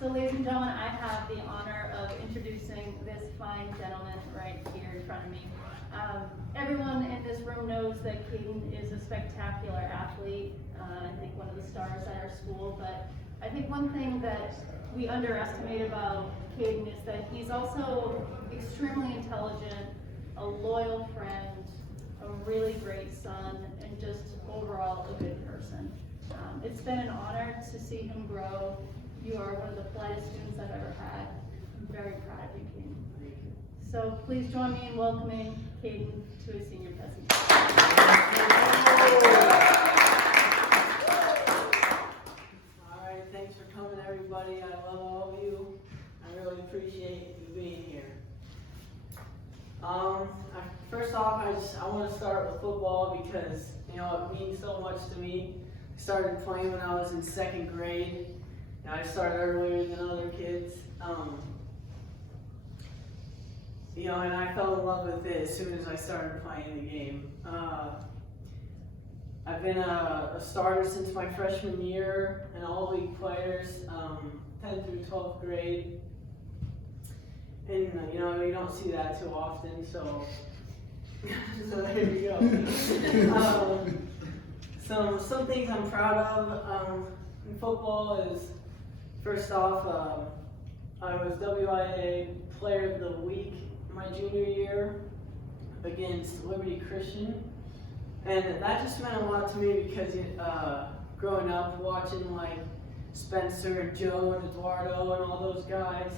So ladies and gentlemen, I have the honor of introducing this fine gentleman right here in front of me. Everyone in this room knows that Caden is a spectacular athlete, I think one of the stars at our school, but I think one thing that we underestimate about Caden is that he's also extremely intelligent, a loyal friend, a really great son, and just overall a good person. It's been an honor to see him grow. You are one of the politest students I've ever had. I'm very proud of you, Caden. So please join me in welcoming Caden to his senior presentation. All right, thanks for coming, everybody. I love all of you. I really appreciate you being here. First off, I want to start with football because it means so much to me. I started playing when I was in 2nd grade. I started earlier than other kids. And I fell in love with it as soon as I started playing the game. I've been a starter since my freshman year, and all-league players, 10th through 12th grade. And you don't see that too often, so there you go. Some things I'm proud of in football is, first off, I was WIA Player of the Week my junior year against Liberty Christian, and that just meant a lot to me because growing up watching like Spencer, Joe, and Eduardo, and all those guys,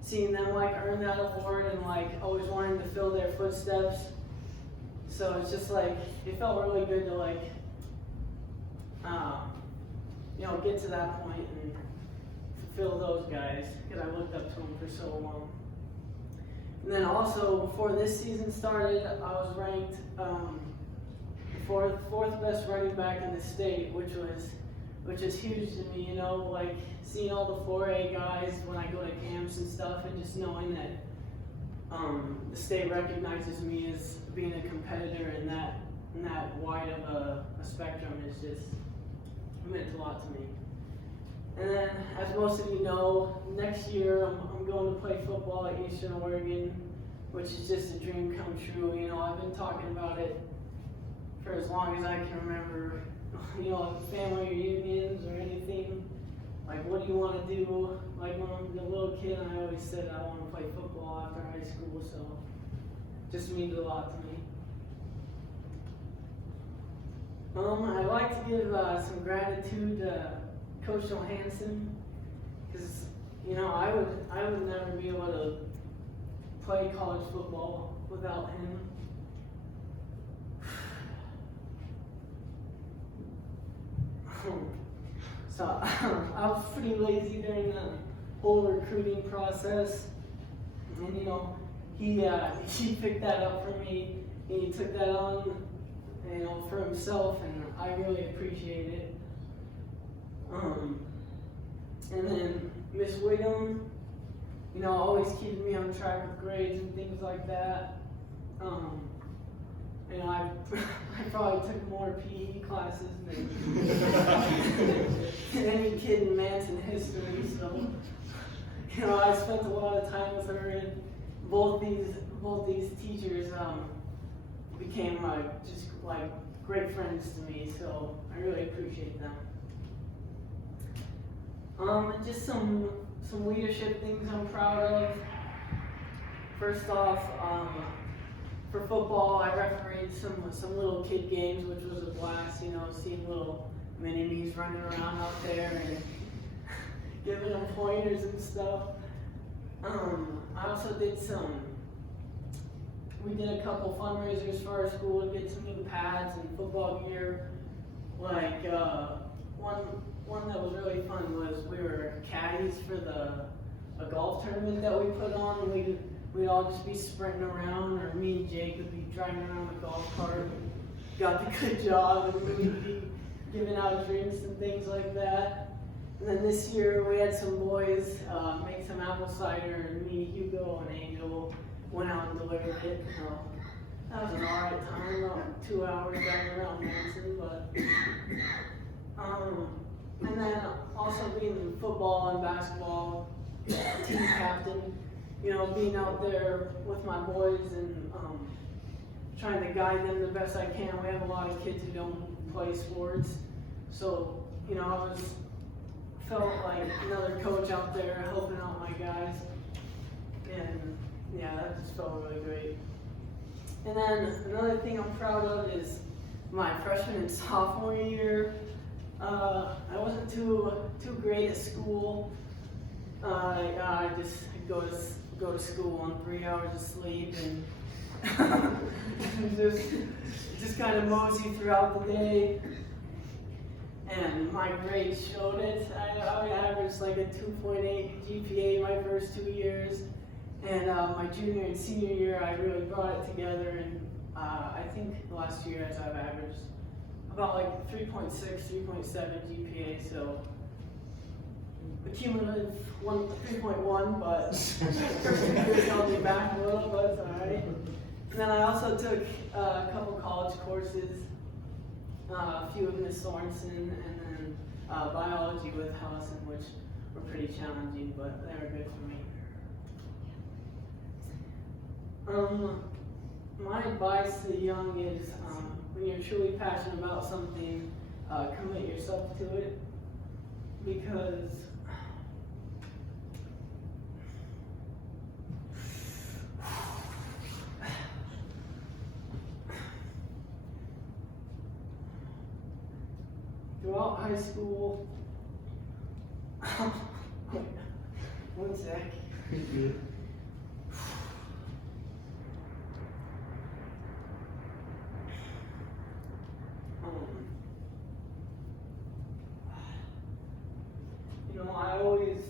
seeing them like earn that award and like always wanting to fill their footsteps. So it's just like it felt really good to like get to that point and fulfill those guys because I looked up to them for so long. And then also before this season started, I was ranked fourth best running back in the state, which is huge to me. Like seeing all the 4A guys when I go to camps and stuff, and just knowing that the state recognizes me as being a competitor in that wide of a spectrum is just meant a lot to me. And then, as most of you know, next year I'm going to play football at Eastern Oregon, which is just a dream come true. I've been talking about it for as long as I can remember. Family reunions or anything. Like, what do you want to do? Like when I was a little kid, I always said I want to play football after high school, so it just means a lot to me. I'd like to give some gratitude to Coach Johansson, because I would never be able to play college football without him. So I was pretty lazy during the whole recruiting process, and he picked that up for me. And he took that on, for himself, and I really appreciate it. And then Miss Wiggum, always keeping me on track with grades and things like that. I probably took more PE classes than any kid in Manson history. So, I spent a lot of time with her, and both these teachers became just like great friends to me. So I really appreciate them. Just some leadership things I'm proud of. First off, for football, I refereed some little kid games, which was a blast. Seeing little mini-me's running around out there and giving them pointers and stuff. I also we did a couple fundraisers for our school to get some new pads and football gear. Like one that was really fun was we were caddies for a golf tournament that we put on, and we'd all just be sprinting around, or me and Jake would be driving around the golf cart. Got the good job, and we'd be giving out drinks and things like that. And then this year we had some boys make some apple cider, and me, Hugo, and Angel went out and delivered it. That was an alright time, about 2 hours driving around Manson, but And then also being in football and basketball, team captain, you know, being out there with my boys and trying to guide them the best I can. We have a lot of kids who don't play sports, so you know, felt like another coach out there helping out my guys, and yeah, that just felt really great. And then another thing I'm proud of is my freshman and sophomore year. I wasn't too great at school. I just go to school on 3 hours of sleep and just kind of mosey throughout the day. And my grades showed it. I averaged like a 2.8 GPA my first 2 years. And my junior and senior year, I really brought it together. And I think the last 2 years I've averaged about like 3.6, 3.7 GPA. So cumulative 3.1, but first 2 years held me back a little, but it's alright. And then I also took a couple college courses, a few with Miss Sorensen, and then biology with Hudson, which were pretty challenging, but they were good for me. My advice to the young is when you're truly passionate about something, commit yourself to it, because throughout high school, one sec. You know, I always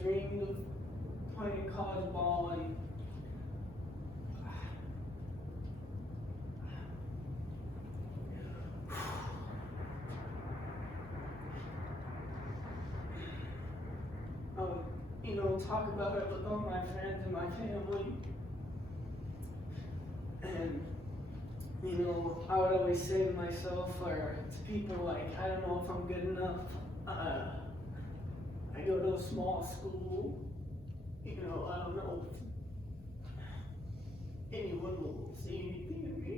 dreamed of playing college ball, and you know, talk about it with all my friends and my family. And you know, I would always say to myself or to people like, I don't know if I'm good enough. I go to a small school. You know, I don't know if anyone will see anything in me.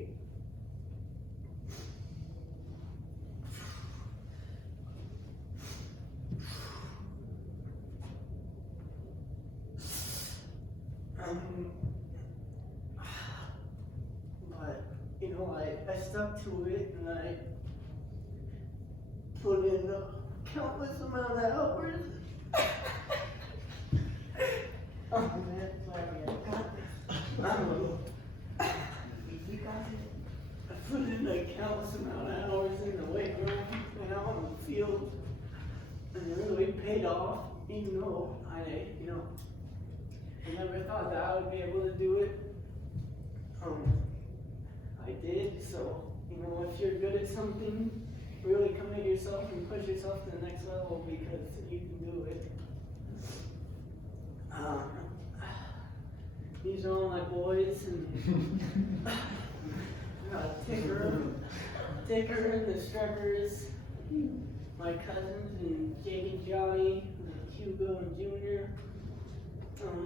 But you know, I stuck to it, and I put in a countless amount of hours. Oh man, sorry, I got this. You got it. I put in a countless amount of hours in the weight room and out on the field, and it really paid off, even though I never thought that I would be able to do it. I did, so, you know, if you're good at something, really commit yourself and push yourself to the next level, because you can do it. These are all my boys, and Ticker and the Streckers, my cousins, and Jake, Johnny, and Hugo and Junior.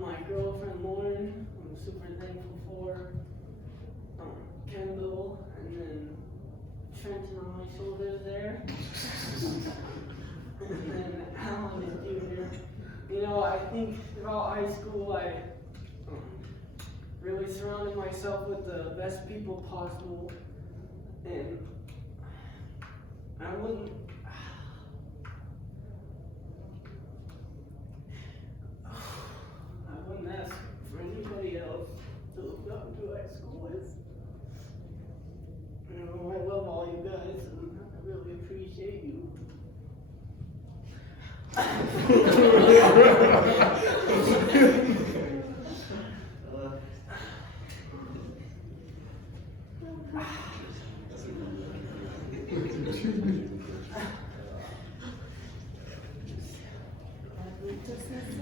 My girlfriend Lauren, I'm super thankful for. Kendall, and then Trenton on my shoulders there. And then Alan and Junior. You know, I think throughout high school I really surrounded myself with the best people possible, and I wouldn't ask for anybody else to have gone to high school with. You know, I love all you guys, and I really appreciate you. This is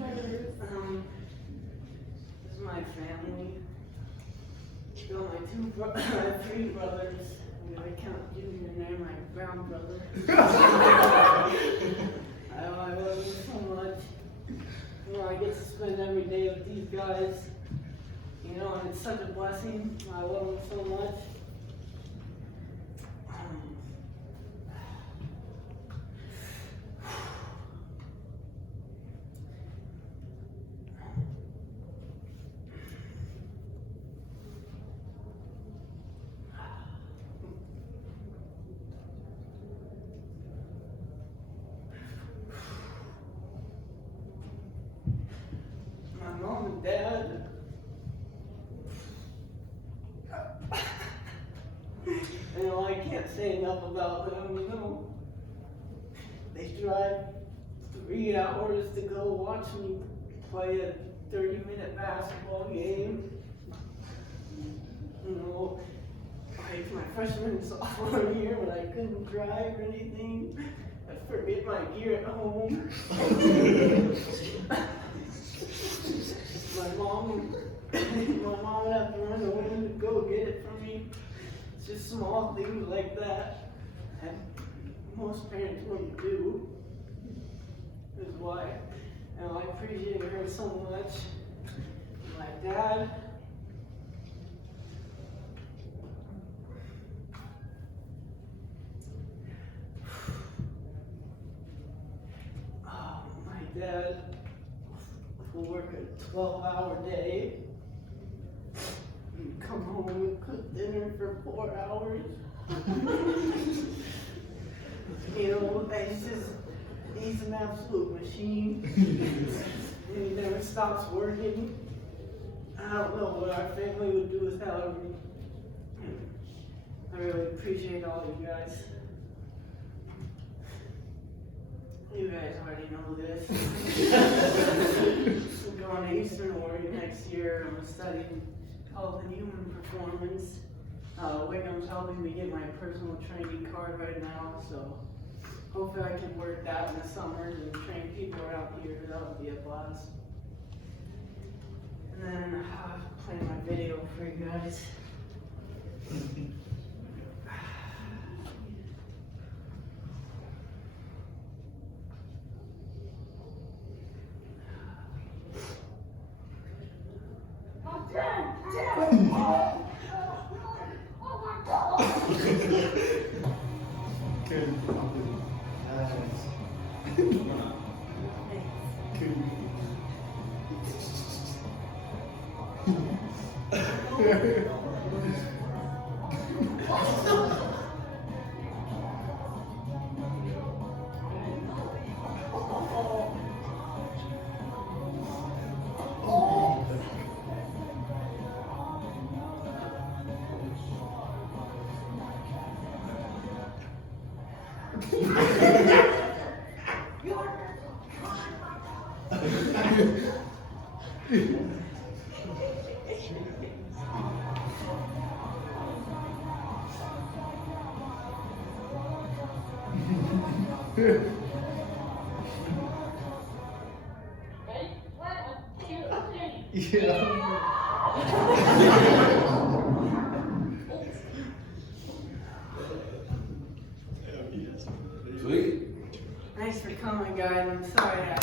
my family. You know, my 3 brothers. We I count Junior and my brown brother. I love them so much. You know, I get to spend every day with these guys. You know, and it's such a blessing. I love them so much. My mom and dad. You know, I can't say enough about them, you know. They drive 3 hours to go watch me play a 30-minute basketball game. You know, like my freshman and sophomore year when I couldn't drive or anything, I'd forget my gear at home. My mom would have to run away to go get it for me. It's just small things like that, and most parents wouldn't do. Is why, and I appreciate her so much. My dad. Oh, my dad will work a 12-hour day. He'd come home and cook dinner for 4 hours. You know, he's an absolute machine. And he never stops working. I don't know what our family would do without him. I really appreciate all you guys. You guys already know this. I'm going to Eastern Oregon next year. I'm studying health and human performance. Wingham's helping me get my personal training card right now, so hopefully I can work that in the summers and train people around here. That would be a blast. And then play my video for you guys. Sweet. Thanks for coming, guys. I'm sorry I